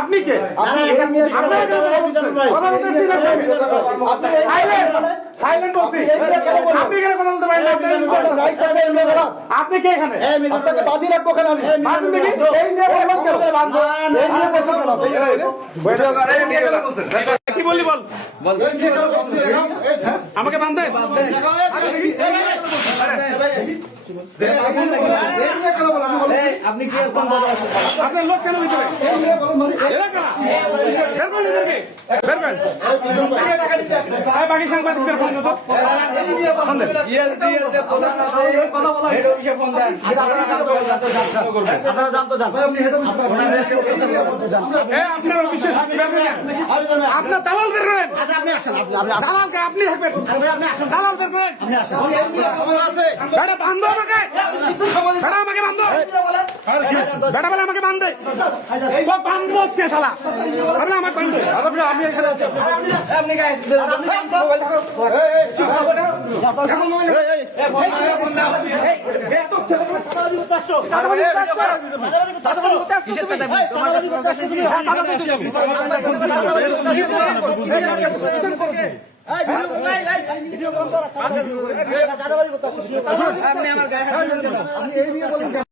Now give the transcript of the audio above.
আপনি কে? সাইলেন্ট বলছি। আপনি কেন কথা বলতে পারেন? আপনি কে এখানে? আপনাকে বাদি রাখবো কেন আমি? বাঁধুন দেখি। এই নিয়ে বললাম কেন? এই নিয়ে বলছেন কেন? কি বললি বল। আমাকে বাঁধে। আপনি কি আপনার লোক কেন ভিতরে? বাকি সাংবাদিকদের ফোন তো আপনারা জানতো জান আপনার বিশেষ আপনার দালাল বের করেন। আপনি আসেন দালালকে আপনি থাকবেন। দালাল বের করেন। বেটা বান্ধব আমাকে। বেটা আমাকে বান্ধব। বেটা বলে আমাকে বান্ধে। বান্ধব কে শালা? আরে আমাকে বান্ধে। আপনি এখানে আছেন আপনি গায়ে আপনি আমার গায়ে